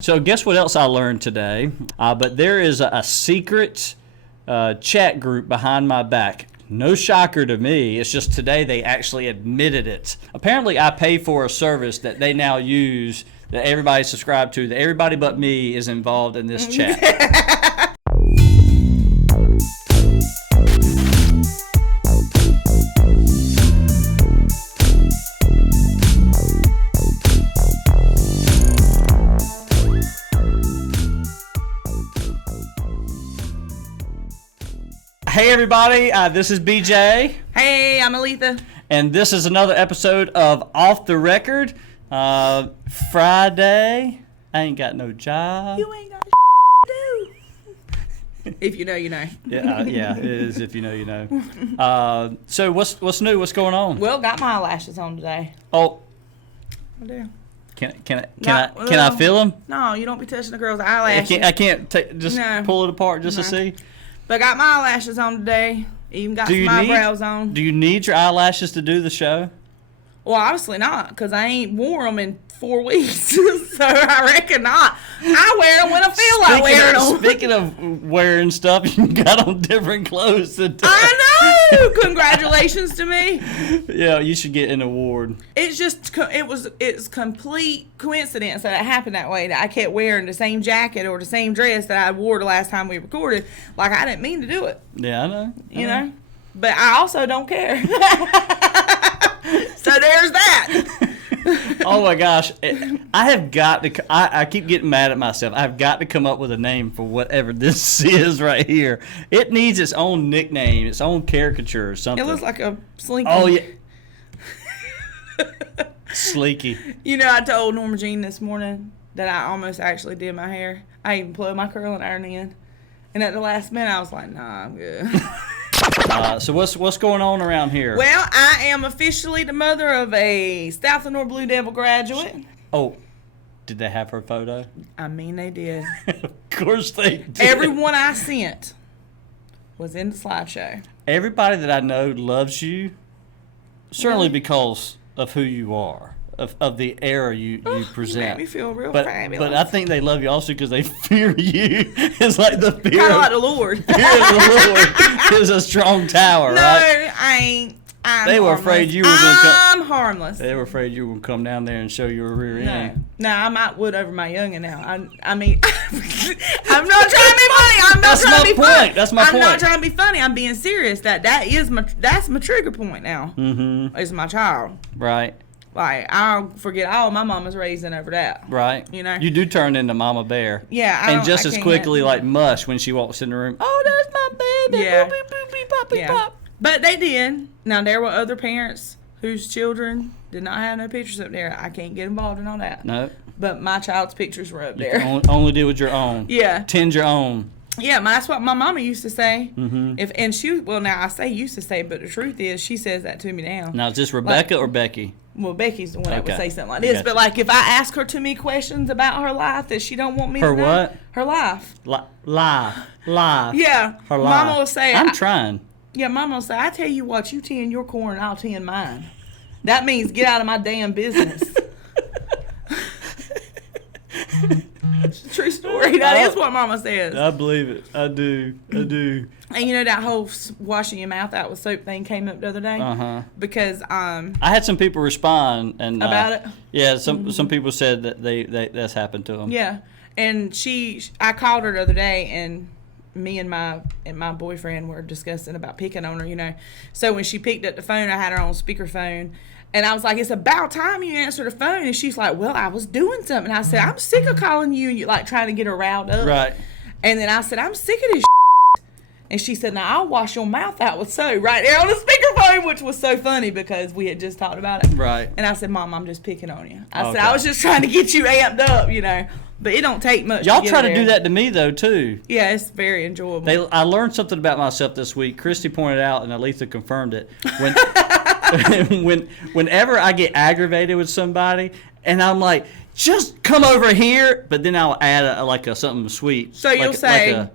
So guess what else I learned today? But there is a secret chat group behind my back. No shocker to me. It's just today they actually admitted it. Apparently I pay for a service that they now use that everybody subscribed to, that everybody but me is involved in this chat. Hey everybody, this is BJ. Hey, I'm Aleatha. And this is another episode of Off the Record. Friday. I ain't got no job. You ain't got to do. If you know, you know. Yeah, it is if you know, you know. So what's new? What's going on? Well, got my eyelashes on today. Oh. I do. Can I feel them? No, you don't be touching a girl's eyelashes. I can't pull it apart just to see. But got my eyelashes on today. Even got some eyebrows on. Do you need your eyelashes to do the show? Well, obviously not, because I ain't wore them in 4 weeks. So I reckon not. I wear them when I feel like wearing them. Speaking of wearing stuff, you got on different clothes today. I know! Congratulations to me. Yeah, you should get an award. It's complete coincidence that it happened that way, that I kept wearing the same jacket or the same dress that I wore the last time we recorded. Like, I didn't mean to do it. Yeah, I know. You know? But I also don't care. So there's that. Oh my gosh. I have got to, I keep getting mad at myself. I've got to come up with a name for whatever this is right here. It needs its own nickname, its own caricature or something. It looks like a slinky. Oh, yeah. Sleeky. You know, I told Norma Jean this morning that I almost actually did my hair. I even plugged my curling iron in. And at the last minute, I was like, nah, I'm good. So what's going on around here? Well, I am officially the mother of a South Lenore Blue Devil graduate. Oh, did they have her photo? I mean, they did. Of course they did. Everyone I sent was in the slideshow. Everybody that I know loves you, certainly because of who you are, of the era you present. You make me feel real fabulous. But I think they love you also because they fear you. It's like the fear. Kind of like the Lord. Fear of the Lord is a strong tower, no, right? No, I ain't. They were afraid you were going to come. I'm harmless. They were afraid you were going to come down there and show your rear end. No, I might wood over my youngin' now. I mean, I'm not trying to be funny. I'm not trying to be funny. That's my point. I'm not trying to be funny. I'm being serious. That's my trigger point now. Mm-hmm. Is my child. Right. Like, I'll forget all my mama's raising over that. Right. You know? You do turn into Mama Bear. Yeah. And just as quickly like mush when she walks in the room. Oh, that's my baby. Yeah. Boopy, boopy, poppy, pop. But they did. Now, there were other parents whose children did not have no pictures up there. I can't get involved in all that. No. But my child's pictures were up there. Only do with your own. Yeah. Tend your own. Yeah, that's what my mama used to say. Mm-hmm. Now I say used to say, but the truth is she says that to me now. Now, is this Rebecca or Becky? Well, Becky's the one that would say something like this. Gotcha. But like if I ask her too many questions about her life that she don't want me to know. Her what? Her life. Life. Yeah. Her life. Mama will say. I'm trying. Yeah, Mama will say, I tell you what, you tend your corn, I'll tend mine. That means get out of my damn business. It's a true story. That is what Mama says. I believe it. I do. And you know that whole washing your mouth out with soap thing came up the other day? Uh-huh. Because I had some people respond and about it? Yeah, some people said that that's happened to them. Yeah. And I called her the other day and me and my boyfriend were discussing about picking on her, you know. So when she picked up the phone, I had her on speakerphone. And I was like, it's about time you answer the phone. And she's like, well, I was doing something. I said, I'm sick of calling you and you like trying to get her riled up. Right. And then I said, I'm sick of this And she said, now I'll wash your mouth out with soap right there on the speakerphone, which was so funny because we had just talked about it. Right. And I said, Mom, I'm just picking on you. I said, I was just trying to get you amped up, you know. But it don't take much. Y'all try to do that to me, though, too. Yeah, it's very enjoyable. I learned something about myself this week. Christy pointed out, and Aleatha confirmed it. Whenever I get aggravated with somebody, and I'm like, just come over here, but then I'll add something sweet. So you'll say,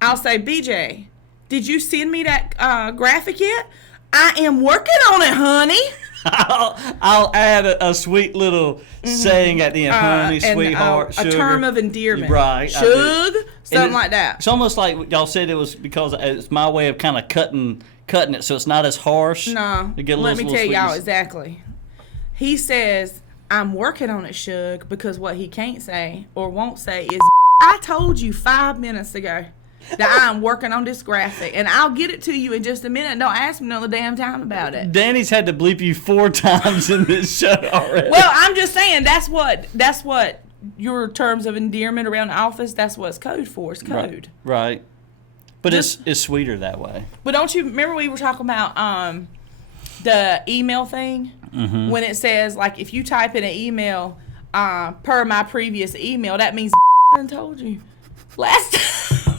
I'll say, BJ, did you send me that graphic yet? I am working on it, honey. I'll add a sweet little saying at the end, honey, sweetheart, a sugar. term of endearment. Right. Shug, something like that. It's almost like y'all said it was because it's my way of kind of cutting it so it's not as harsh. No, let me tell y'all exactly. He says, I'm working on it, Shug, because what he can't say or won't say is, I told you 5 minutes ago that I'm working on this graphic, and I'll get it to you in just a minute. Don't ask me another damn time about it. Danny's had to bleep you 4 times in this show already. Well, I'm just saying that's what your terms of endearment around the office. That's what it's code for. It's code. Right. But it's sweeter that way. But don't you remember we were talking about the email thing? Mm-hmm. When it says, like, if you type in an email per my previous email, that means I told you last time.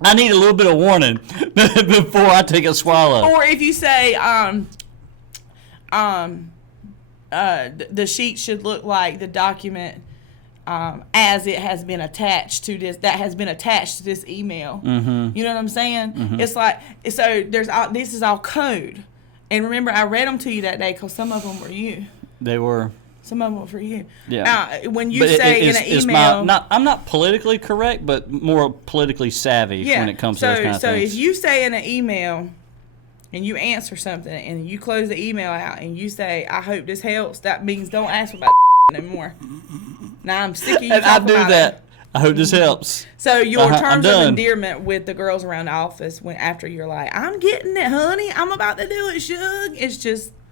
I need a little bit of warning before I take a swallow. Or if you say the sheet should look like the document as it has been attached to this email. Mm-hmm. You know what I'm saying? Mm-hmm. It's like, so this is all code. And remember, I read them to you that day because some of them were you. They were. Some of them were for you. Yeah. When you say in an email, I'm not politically correct, but more politically savvy when it comes to those kind of things. So if you say in an email and you answer something and you close the email out and you say, I hope this helps, that means don't ask about anymore. Now I'm sick of you talking about it. I do that. I hope this helps. So your terms of endearment with the girls around the office, after you're like, I'm getting it, honey, I'm about to do it, Shug.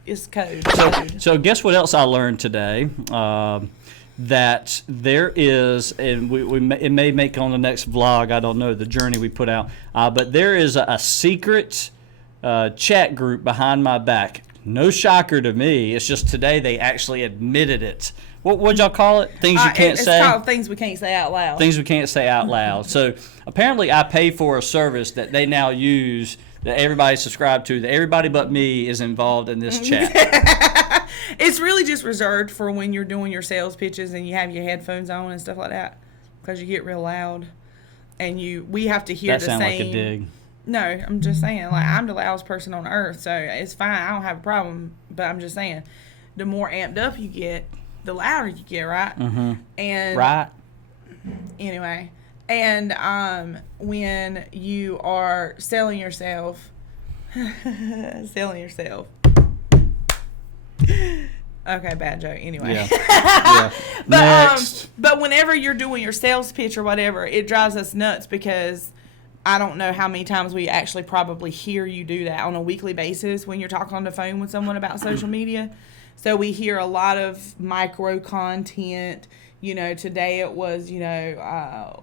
It's code. So guess what else I learned today? That there is, and it may make on the next vlog, I don't know, the journey we put out, but there is a secret chat group behind my back. No shocker to me. It's just today they actually admitted it. What'd y'all call it? Things you can't say? It's called things we can't say out loud. Things we can't say out loud. So apparently I pay for a service that they now use that everybody subscribed to, that everybody but me is involved in this chat. It's really just reserved for when you're doing your sales pitches and you have your headphones on and stuff like that, because you get real loud and we have to hear the same. That sounds like a dig. No, I'm just saying, like, I'm the loudest person on earth, so it's fine. I don't have a problem, but I'm just saying, the more amped up you get, the louder you get, right? Mm-hmm. And right. Anyway, and when you are selling yourself. Okay, bad joke. Anyway. Yeah. Yeah. Next. But whenever you're doing your sales pitch or whatever, it drives us nuts because I don't know how many times we actually probably hear you do that on a weekly basis when you're talking on the phone with someone about social media. So we hear a lot of micro content. You know, today it was,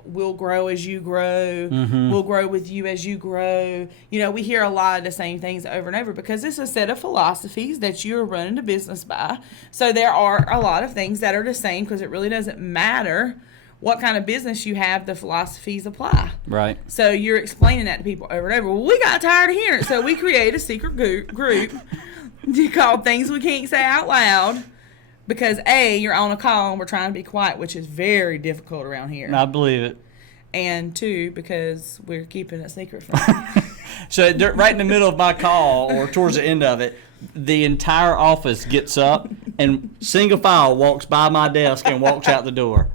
we'll grow as you grow. Mm-hmm. We'll grow with you as you grow. You know, we hear a lot of the same things over and over because it's a set of philosophies that you're running a business by. So there are a lot of things that are the same because it really doesn't matter what kind of business you have, the philosophies apply. Right. So you're explaining that to people over and over. Well, we got tired of hearing it, so we created a secret group called Things We Can't Say Out Loud. Because A, you're on a call and we're trying to be quiet, which is very difficult around here. I believe it. And 2, because we're keeping it secret from you. So right in the middle of my call or towards the end of it, the entire office gets up and single file walks by my desk and walks out the door.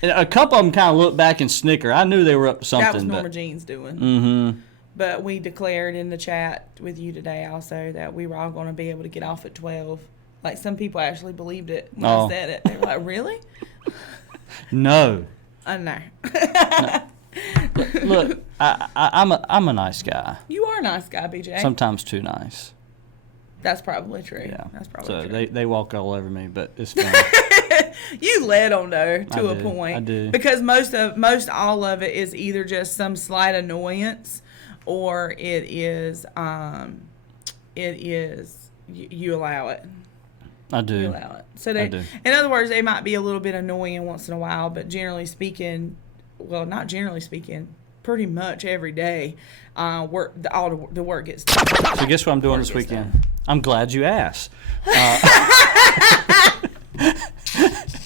And a couple of them kind of look back and snicker. I knew they were up to something. That was Norma Jean's doing. Mm-hmm. But we declared in the chat with you today also that we were all going to be able to get off at 12. Like, some people actually believed it when I said it. They were like, really? No. No. No. Look, I'm a nice guy. You are a nice guy, BJ. Sometimes too nice. That's probably true. Yeah. That's probably true. So they walk all over me, but it's fine. You let them, though, to a point. I do. Because most all of it is either just some slight annoyance or it is you allow it. I do. You allow it. So in other words, they might be a little bit annoying once in a while, but generally speaking, well, not generally speaking, pretty much every day, the work gets done. So guess what I'm doing this weekend? Done. I'm glad you asked.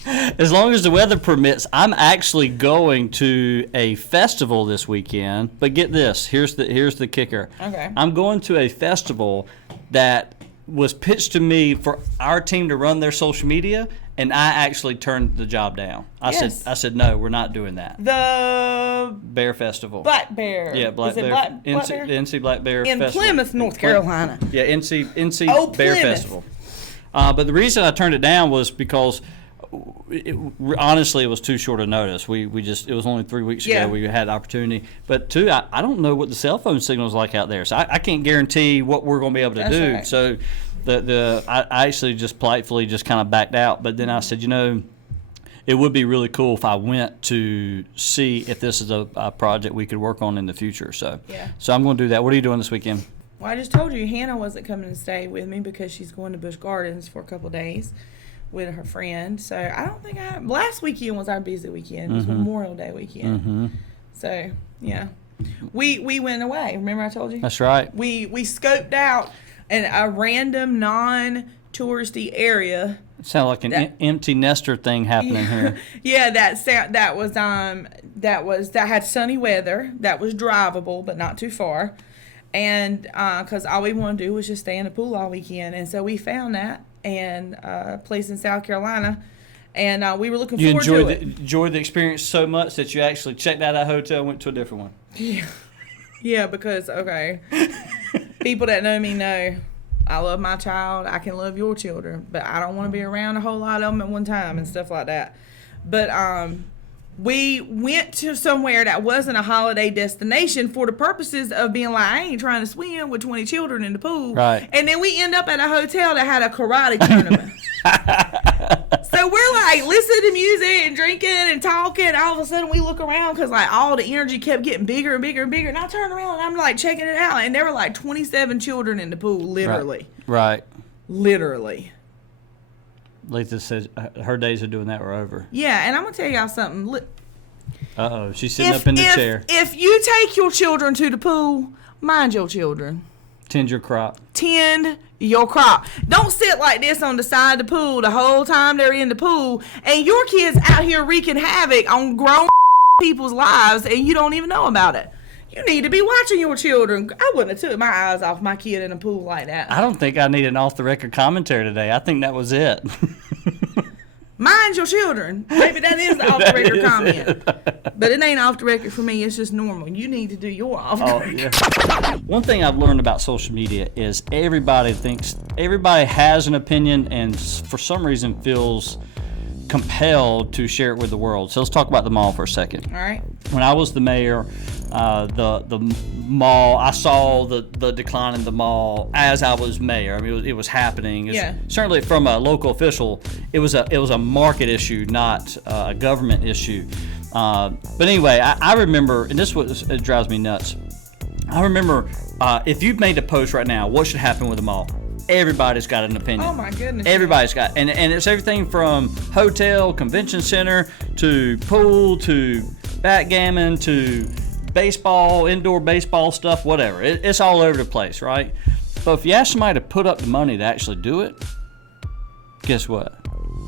As long as the weather permits, I'm actually going to a festival this weekend. But get this, here's the kicker. Okay. I'm going to a festival that was pitched to me for our team to run their social media, and I actually turned the job down. I said no, we're not doing that. The Bear Festival. Black Bear. Yeah, Black Bear. NC Black Bear in Festival. Plymouth, North Carolina. Yeah, NC Bear Plymouth. Festival. But the reason I turned it down was because honestly, it was too short a notice. We just, it was only 3 weeks ago we had the opportunity. But two, I don't know what the cell phone signal is like out there, so I can't guarantee what we're going to be able to do. Right. So I actually just politely just kind of backed out. But then I said, it would be really cool if I went to see if this is a project we could work on in the future. So I'm going to do that. What are you doing this weekend? Well, I just told you Hannah wasn't coming to stay with me because she's going to Busch Gardens for a couple of days with her friend. So I don't think last weekend was our busy weekend. It was Memorial Day weekend. Mm-hmm. So yeah, we went away. Remember I told you? That's right. We scoped out a random non-touristy area. It sounded like an empty nester thing happening here. Yeah, that had sunny weather. That was drivable, but not too far. And because all we wanted to do was just stay in the pool all weekend, and so we found that and a place in South Carolina, and we were looking forward to it. You enjoyed the experience so much that you actually checked out that hotel and went to a different one. Yeah, because people that know me know I love my child. I can love your children, but I don't want to be around a whole lot of them at one time and stuff like that. But we went to somewhere that wasn't a holiday destination for the purposes of being like, I ain't trying to swim with 20 children in the pool. Right. And then we end up at a hotel that had a karate tournament. So we're like listening to music and drinking and talking. All of a sudden we look around because like all the energy kept getting bigger and bigger and bigger. And I turn around and I'm like checking it out. And there were like 27 children in the pool, literally. Right. Literally. Aleatha says her days of doing that were over. Yeah, and I'm going to tell y'all something. Uh-oh, she's sitting up in the chair. If you take your children to the pool, mind your children. Tend your crop. Tend your crop. Don't sit like this on the side of the pool the whole time they're in the pool, and your kids out here wreaking havoc on grown people's lives, and you don't even know about it. You need to be watching your children. I wouldn't have took my eyes off my kid in a pool like that. I don't think I need an off-the-record commentary today. I think that was it. Mind your children. Maybe that is the off-the-record comment. But it ain't off-the-record for me. It's just normal. You need to do your off-the-record. Oh, yeah. One thing I've learned about social media is everybody has an opinion and for some reason feels compelled to share it with the world. So let's talk about the mall for a second. All right. When I was the mayor, the mall, I saw the decline in the mall as I was mayor. I mean, it was happening. Certainly from a local official, it was a market issue, not a government issue. But anyway, I remember, and it drives me nuts. I remember if you've made a post right now, what should happen with the mall? Everybody's got an opinion. Oh my goodness. Everybody's got, and it's everything from hotel, convention center, to pool, to backgammon, to baseball, indoor baseball stuff, whatever. It's all over the place, right? But if you ask somebody to put up the money to actually do it, guess what?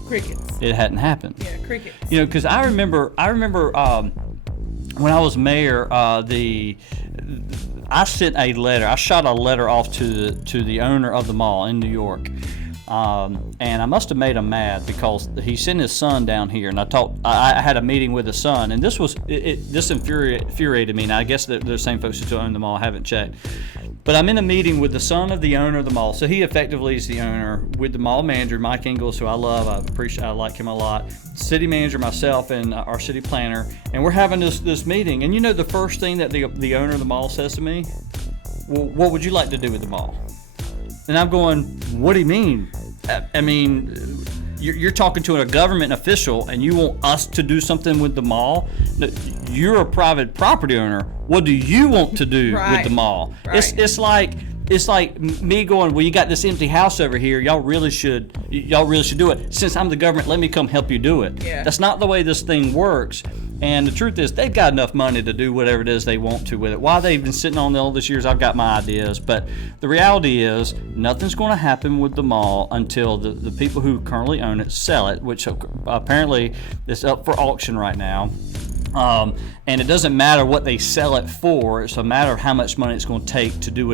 Crickets. It hadn't happened. Yeah, crickets. Because I remember when I was mayor, I sent a letter. I shot a letter off to the owner of the mall in New York, and I must have made him mad because he sent his son down here, and I had a meeting with his son, and this infuriated me. Now I guess the same folks who own the mall haven't checked, but I'm in a meeting with the son of the owner of the mall, so he effectively is the owner, with the mall manager Mike Ingalls, who I love. I like him a lot. City manager, myself, and our city planner, and we're having this meeting. And the first thing that the owner of the mall says to me, well, what would you like to do with the mall? And I'm going, what do you mean? I mean, you're talking to a government official and you want us to do something with the mall? You're a private property owner. What do you want to do with the mall? Right. It's like me going, well, you got this empty house over here. Y'all really should do it. Since I'm the government, let me come help you do it. Yeah. That's not the way this thing works. And the truth is, they've got enough money to do whatever it is they want to with it. Why they've been sitting on it all this years, I've got my ideas. But the reality is, nothing's going to happen with the mall until the people who currently own it sell it, which apparently is up for auction right now. And it doesn't matter what they sell it for. It's a matter of how much money it's going to take to do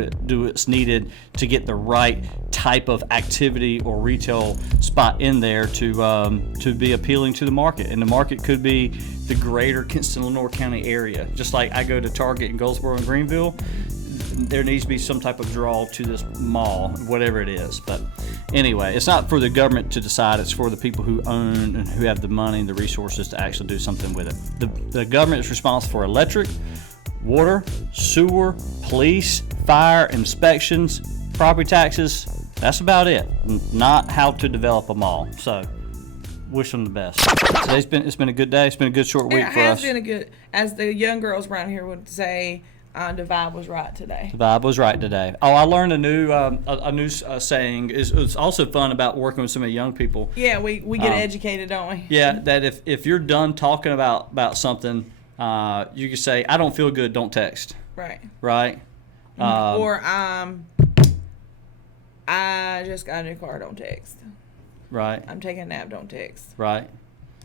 what's needed to get the right type of activity or retail spot in there to be appealing to the market. And the market could be the greater Kinston-Lenoir County area. Just like I go to Target in Goldsboro and Greenville, there needs to be some type of draw to this mall, whatever it is. But anyway, it's not for the government to decide. It's for the people who own and who have the money and the resources to actually do something with it. The government is responsible for electric, water, sewer, police, fire, inspections, property taxes. That's about it. Not how to develop a mall. So wish them the best. It's been a good day. It's been a good short week for us. It has been a good, as the young girls around here would say, the vibe was right today. The vibe was right today. Oh, I learned a new saying. It's also fun about working with some of the young people. Yeah, we get educated, don't we? Yeah, that if you're done talking about something, you can say, "I don't feel good. Don't text." Right. Right. Or I just got a new car. Don't text. Right. I'm taking a nap. Don't text. Right.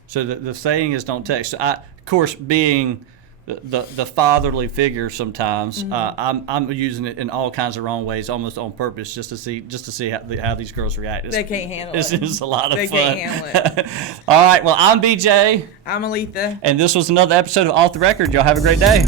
So the saying is don't text. Of course, being the fatherly figure sometimes, I'm using it in all kinds of wrong ways, almost on purpose, just to see how these girls react. They can't handle it. This is a lot of fun. They can't handle it. All right. Well, I'm BJ. I'm Aleatha. And this was another episode of Off the Record. Y'all have a great day.